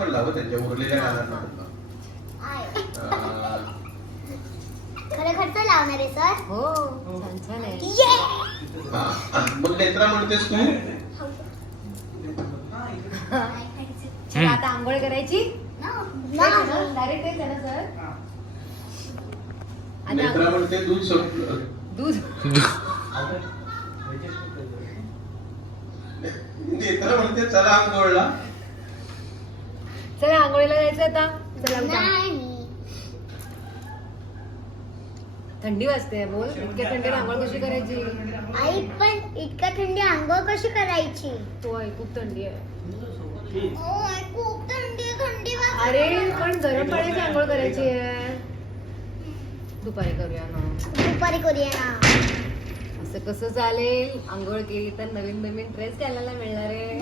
पण लाव त्यांच्या उरलेल्या गाण्यांना. खरं लावणार आहे सर. हो छान छान आहे. मग नेत्रा म्हणतेस तू चला आता आंघोळ करायची. डायरेक्ट आहे ना सर. नेत्रा आता म्हणते दूध संपलं. दूध नेत्रा म्हणते चला आंघोळला. चला आंघोळीला जायचं आता. चला उठा. थंडी वाजते बोल. इतक्या थंडीत आंघोळ कशी करायची. आई पण इतक्या थंडी आंघोळ कशी करायची. तो आई खूप थंडी आहे. खूप थंडी अरे पण गरम पाण्याची आंघोळ करायची आहे. दुपारी करूया ना. दुपारी करूया ना. असं कसं चालेल. आंघोळ केली तर नवीन नवीन ड्रेस घालायला मिळणार आहे.